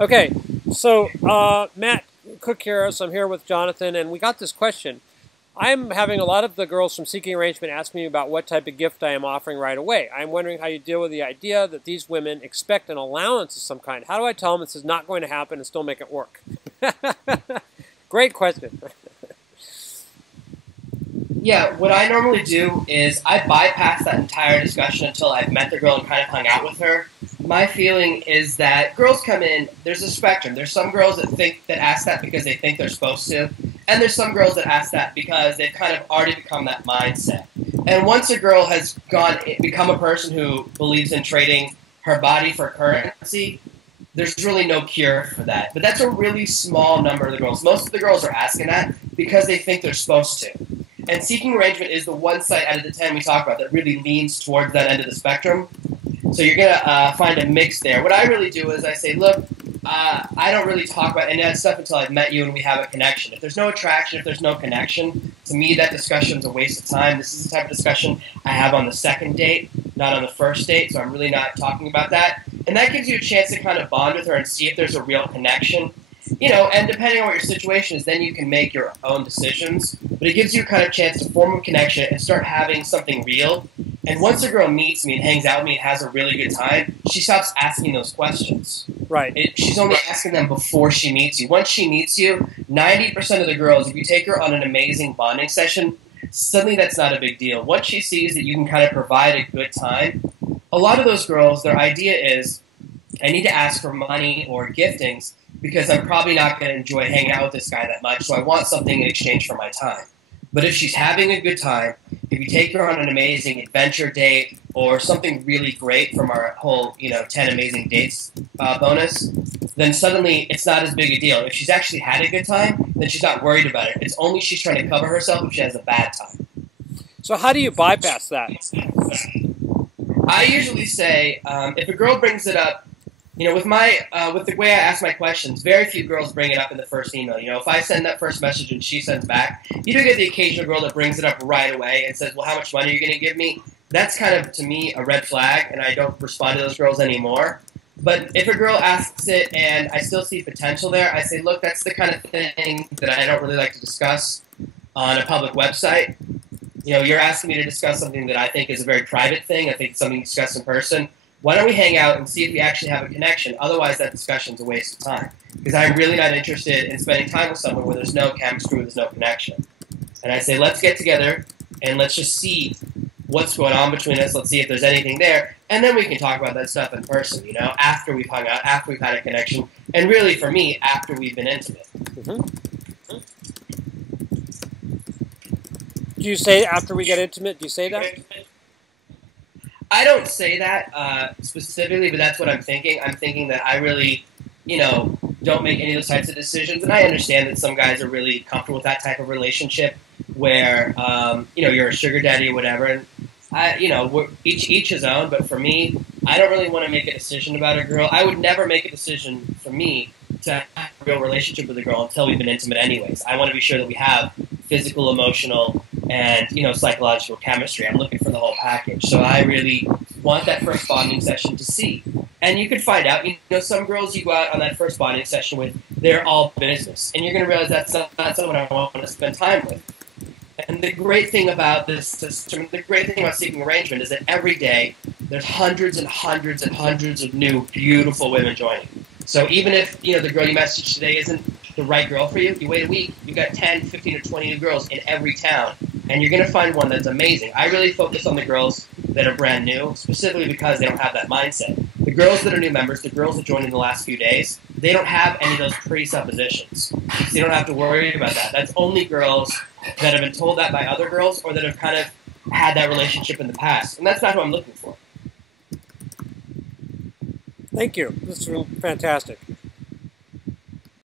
Okay, so Matt Cook here. So I'm here with Jonathan, and we got this question. I'm having a lot of the girls from Seeking Arrangement ask me about what type of gift I am offering right away. I'm wondering how you deal with the idea that these women expect an allowance of some kind. How do I tell them this is not going to happen and still make it work? Great question. Yeah, what I normally do is I bypass that entire discussion until I've met the girl and kind of hung out with her. My feeling is that girls come in, there's a spectrum. There's some girls that ask that because they think they're supposed to, and there's some girls that ask that because they've kind of already become that mindset. And once a girl has become a person who believes in trading her body for currency, there's really no cure for that. But that's a really small number of the girls. Most of the girls are asking that because they think they're supposed to. And Seeking Arrangement is the one site out of the 10 we talk about that really leans towards that end of the spectrum. So you're going to find a mix there. What I really do is I say, look, I don't really talk about any of that stuff until I've met you and we have a connection. If there's no attraction, if there's no connection, to me that discussion's a waste of time. This is the type of discussion I have on the second date, not on the first date, so I'm really not talking about that. And that gives you a chance to kind of bond with her and see if there's a real connection. You know, and depending on what your situation is, then you can make your own decisions. But it gives you kind of a chance to form a connection and start having something real. And once a girl meets me and hangs out with me and has a really good time, she stops asking those questions. Right. She's only asking them before she meets you. Once she meets you, 90% of the girls, if you take her on an amazing bonding session, suddenly that's not a big deal. Once she sees that you can kind of provide a good time, a lot of those girls, their idea is, I need to ask for money or giftings because I'm probably not going to enjoy hanging out with this guy that much, so I want something in exchange for my time. But if she's having a good time, if you take her on an amazing adventure date or something really great from our whole, 10 amazing dates bonus, then suddenly it's not as big a deal. If she's actually had a good time, then she's not worried about it. It's only she's trying to cover herself if she has a bad time. So how do you bypass that? I usually say, if a girl brings it up, with the way I ask my questions, very few girls bring it up in the first email. If I send that first message and she sends back, you do get the occasional girl that brings it up right away and says, well, how much money are you going to give me? That's kind of, to me, a red flag, and I don't respond to those girls anymore. But if a girl asks it and I still see potential there, I say, look, that's the kind of thing that I don't really like to discuss on a public website. You're asking me to discuss something that I think is a very private thing. I think it's something to discuss in person. Why don't we hang out and see if we actually have a connection? Otherwise, that discussion's a waste of time. Because I'm really not interested in spending time with someone where there's no chemistry, where there's no connection. And I say, let's get together and let's just see what's going on between us. Let's see if there's anything there. And then we can talk about that stuff in person, after we've hung out, after we've had a connection. And really, for me, after we've been intimate. Mm-hmm. Do you say after we get intimate? Do you say that? I don't say that specifically, but that's what I'm thinking. I'm thinking that I really, don't make any of those types of decisions. And I understand that some guys are really comfortable with that type of relationship where, you're a sugar daddy or whatever. And, each his own. But for me, I don't really want to make a decision about a girl. I would never make a decision for me to have a real relationship with a girl until we've been intimate anyways. I want to be sure that we have physical, emotional, and psychological chemistry. I'm looking for the whole package. So I really want that first bonding session to see. And you can find out, some girls you go out on that first bonding session with, they're all business. And you're going to realize that's not someone I want to spend time with. And the great thing about this system, the great thing about Seeking Arrangement is that every day there's hundreds and hundreds and hundreds of new beautiful women joining. So even if, the girl you messaged today isn't the right girl for you, you wait a week, you got 10, 15, or 20 new girls in every town, and you're going to find one that's amazing. I really focus on the girls that are brand new, specifically because they don't have that mindset. The girls that are new members, the girls that joined in the last few days, they don't have any of those presuppositions. So you don't have to worry about that. That's only girls that have been told that by other girls or that have kind of had that relationship in the past, and that's not who I'm looking for. Thank you. This is fantastic.